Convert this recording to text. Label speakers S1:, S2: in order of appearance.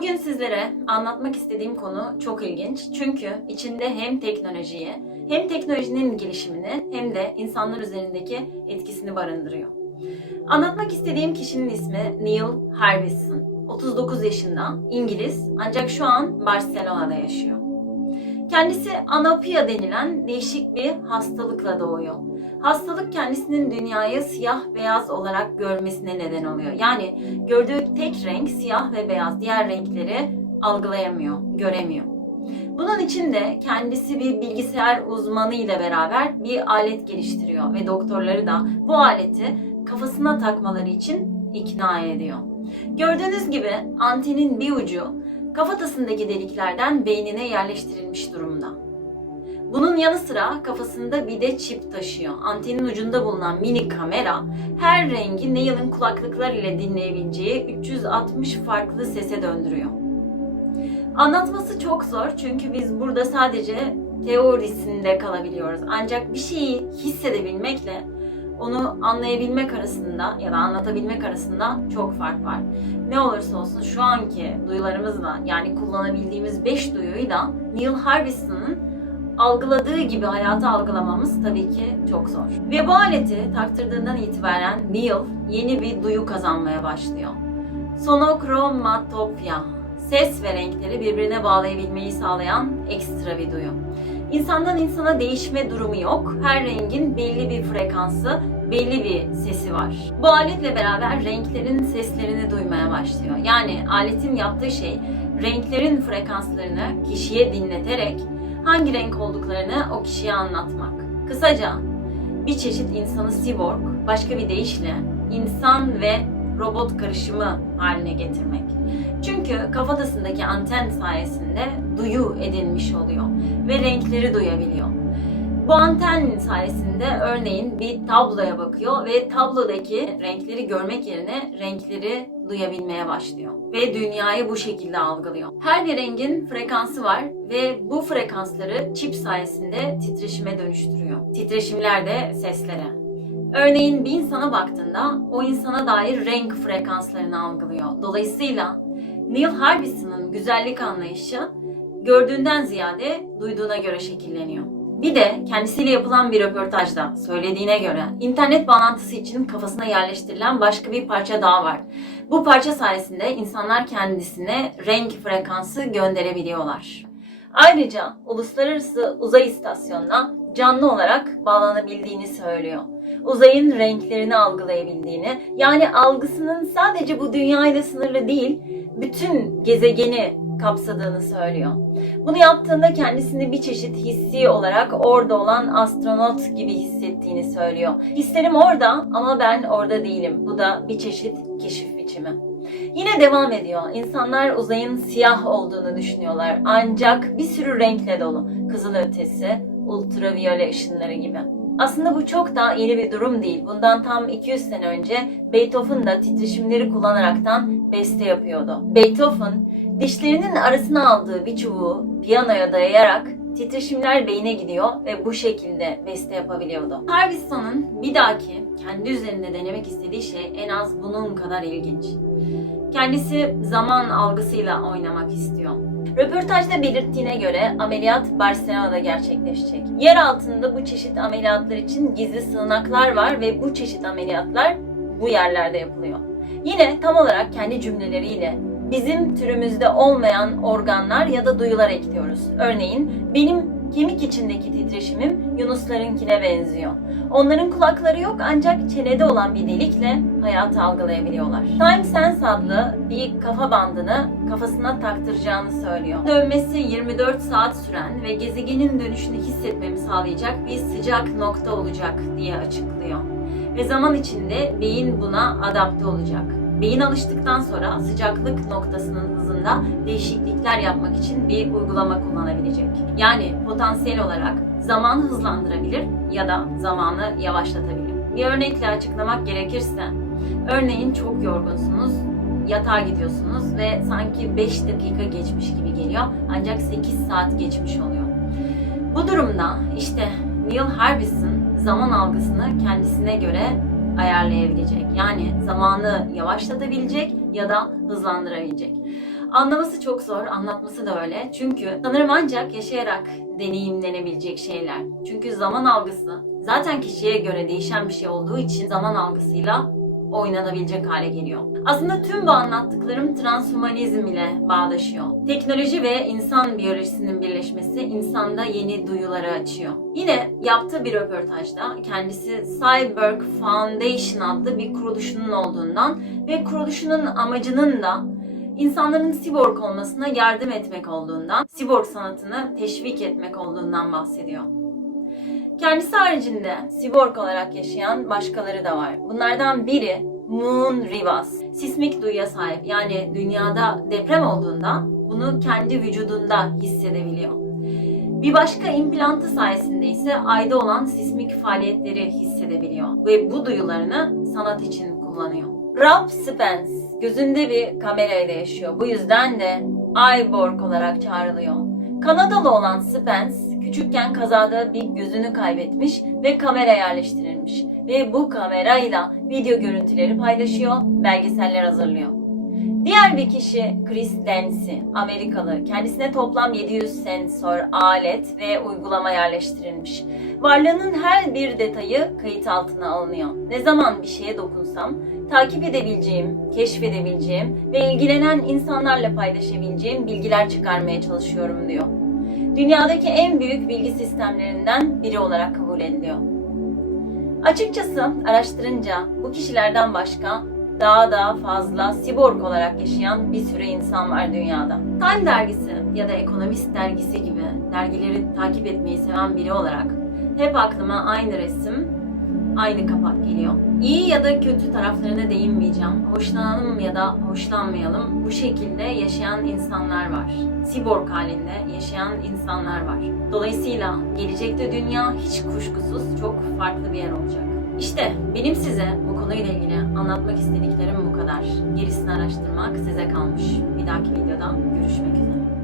S1: Bugün sizlere anlatmak istediğim konu çok ilginç. Çünkü içinde hem teknolojiyi, hem teknolojinin gelişimini hem de insanlar üzerindeki etkisini barındırıyor. Anlatmak istediğim kişinin ismi Neil Harbisson. 39 yaşında, İngiliz ancak şu an Barcelona'da yaşıyor. Kendisi anopia denilen değişik bir hastalıkla doğuyor. Hastalık kendisinin dünyayı siyah beyaz olarak görmesine neden oluyor. Yani gördüğü tek renk siyah ve beyaz. Diğer renkleri algılayamıyor, göremiyor. Bunun için de kendisi bir bilgisayar uzmanı ile beraber bir alet geliştiriyor ve doktorları da bu aleti kafasına takmaları için ikna ediyor. Gördüğünüz gibi antenin bir ucu kafatasındaki deliklerden beynine yerleştirilmiş durumda. Bunun yanı sıra kafasında bir de çip taşıyor. Antenin ucunda bulunan mini kamera her rengi Neil'in kulaklıklar ile dinleyebileceği 360 farklı sese döndürüyor. Anlatması çok zor çünkü biz burada sadece teorisinde kalabiliyoruz. Ancak bir şeyi hissedebilmekle onu anlayabilmek arasında ya da anlatabilmek arasında çok fark var. Ne olursa olsun şu anki duyularımızla yani kullanabildiğimiz 5 duyuyu da Neil Harbison'ın algıladığı gibi hayatı algılamamız tabii ki çok zor. Ve bu aleti taktırdığından itibaren Neil yeni bir duyu kazanmaya başlıyor. Sonokromatopya. Ses ve renkleri birbirine bağlayabilmeyi sağlayan ekstra bir duyu. İnsandan insana değişme durumu yok. Her rengin belli bir frekansı, belli bir sesi var. Bu aletle beraber renklerin seslerini duymaya başlıyor. Yani aletin yaptığı şey renklerin frekanslarını kişiye dinleterek hangi renk olduklarını o kişiye anlatmak. Kısaca bir çeşit insanı cyborg, başka bir deyişle insan ve robot karışımı haline getirmek. Çünkü kafatasındaki anten sayesinde duyu edinmiş oluyor ve renkleri duyabiliyor. Bu anten sayesinde örneğin bir tabloya bakıyor ve tablodaki renkleri görmek yerine renkleri duyabilmeye başlıyor. Ve dünyayı bu şekilde algılıyor. Her bir rengin frekansı var ve bu frekansları çip sayesinde titreşime dönüştürüyor. Titreşimler de seslere. Örneğin bir insana baktığında o insana dair renk frekanslarını algılıyor. Dolayısıyla Neil Harbison'ın güzellik anlayışı gördüğünden ziyade duyduğuna göre şekilleniyor. Bir de kendisiyle yapılan bir röportajda söylediğine göre internet bağlantısı için kafasına yerleştirilen başka bir parça daha var. Bu parça sayesinde insanlar kendisine renk frekansı gönderebiliyorlar. Ayrıca uluslararası uzay istasyonuna canlı olarak bağlanabildiğini söylüyor. Uzayın renklerini algılayabildiğini, yani algısının sadece bu dünyayla sınırlı değil, bütün gezegeni kapsadığını söylüyor. Bunu yaptığında kendisini bir çeşit hissi olarak orada olan astronot gibi hissettiğini söylüyor. Hislerim orada ama ben orada değilim. Bu da bir çeşit keşif biçimi. Yine devam ediyor. İnsanlar uzayın siyah olduğunu düşünüyorlar. Ancak bir sürü renkle dolu. Kızıl ötesi, ultraviyole ışınları gibi. Aslında bu çok da yeni bir durum değil. Bundan tam 200 sene önce Beethoven da titreşimleri kullanaraktan beste yapıyordu. Beethoven dişlerinin arasına aldığı bir çubuğu piyanoya dayayarak titreşimler beyine gidiyor ve bu şekilde beste yapabiliyordu. Harbison'un bir dahaki kendi üzerinde denemek istediği şey en az bunun kadar ilginç. Kendisi zaman algısıyla oynamak istiyor. Röportajda belirttiğine göre ameliyat Barcelona'da gerçekleşecek. Yer altında bu çeşit ameliyatlar için gizli sığınaklar var ve bu çeşit ameliyatlar bu yerlerde yapılıyor. Yine tam olarak kendi cümleleriyle bizim türümüzde olmayan organlar ya da duyular ekliyoruz. Örneğin benim kemik içindeki titreşimim Yunuslarınkine benziyor. Onların kulakları yok ancak çenede olan bir delikle hayatı algılayabiliyorlar. Time Sense adlı bir kafa bandını kafasına taktıracağını söylüyor. Dönmesi 24 saat süren ve gezegenin dönüşünü hissetmemi sağlayacak bir sıcak nokta olacak diye açıklıyor. Ve zaman içinde beyin buna adapte olacak. Beyin alıştıktan sonra sıcaklık noktasının hızında değişiklikler yapmak için bir uygulama kullanabilecek. Yani potansiyel olarak zaman hızlandırabilir ya da zamanı yavaşlatabilir. Bir örnekle açıklamak gerekirse, örneğin çok yorgunsunuz, yatağa gidiyorsunuz ve sanki 5 dakika geçmiş gibi geliyor ancak 8 saat geçmiş oluyor. Bu durumda işte Neil Harbisson zaman algısını kendisine göre ayarlayabilecek. Yani zamanı yavaşlatabilecek ya da hızlandırabilecek. Anlaması çok zor, anlatması da öyle. Çünkü sanırım ancak yaşayarak deneyimlenebilecek şeyler. Çünkü zaman algısı zaten kişiye göre değişen bir şey olduğu için zaman algısıyla oynanabilecek hale geliyor. Aslında tüm bu anlattıklarım transhumanizm ile bağdaşıyor. Teknoloji ve insan biyolojisinin birleşmesi insanda yeni duyuları açıyor. Yine yaptığı bir röportajda kendisi Cyborg Foundation adlı bir kuruluşunun olduğundan ve kuruluşunun amacının da insanların siborg olmasına yardım etmek olduğundan, siborg sanatını teşvik etmek olduğundan bahsediyor. Kendisi haricinde siborg olarak yaşayan başkaları da var. Bunlardan biri Moon Rivas. Sismik duyuya sahip. Yani dünyada deprem olduğunda bunu kendi vücudunda hissedebiliyor. Bir başka implantı sayesinde ise ayda olan sismik faaliyetleri hissedebiliyor ve bu duyularını sanat için kullanıyor. Rob Spence gözünde bir kamerayla yaşıyor. Bu yüzden de Cyborg olarak çağrılıyor. Kanadalı olan Spence küçükken kazada bir gözünü kaybetmiş ve kamera yerleştirilmiş ve bu kamerayla video görüntüleri paylaşıyor, belgeseller hazırlıyor. Diğer bir kişi Chris Dancy, Amerikalı. Kendisine toplam 700 sensör, alet ve uygulama yerleştirilmiş. Varlığının her bir detayı kayıt altına alınıyor. Ne zaman bir şeye dokunsam takip edebileceğim, keşfedebileceğim ve ilgilenen insanlarla paylaşabileceğim bilgiler çıkarmaya çalışıyorum diyor. Dünyadaki en büyük bilgi sistemlerinden biri olarak kabul ediliyor. Açıkçası araştırınca bu kişilerden başka daha da fazla siborg olarak yaşayan bir sürü insan var dünyada. Time dergisi ya da Economist dergisi gibi dergileri takip etmeyi seven biri olarak hep aklıma aynı resim, aynı kapak. İyi ya da kötü taraflarına değinmeyeceğim. Hoşlanalım ya da hoşlanmayalım bu şekilde yaşayan insanlar var. Siborg halinde yaşayan insanlar var. Dolayısıyla gelecekte dünya hiç kuşkusuz çok farklı bir yer olacak. İşte benim size bu konuyla ilgili anlatmak istediklerim bu kadar. Gerisini araştırmak size kalmış. Bir dahaki videoda görüşmek üzere.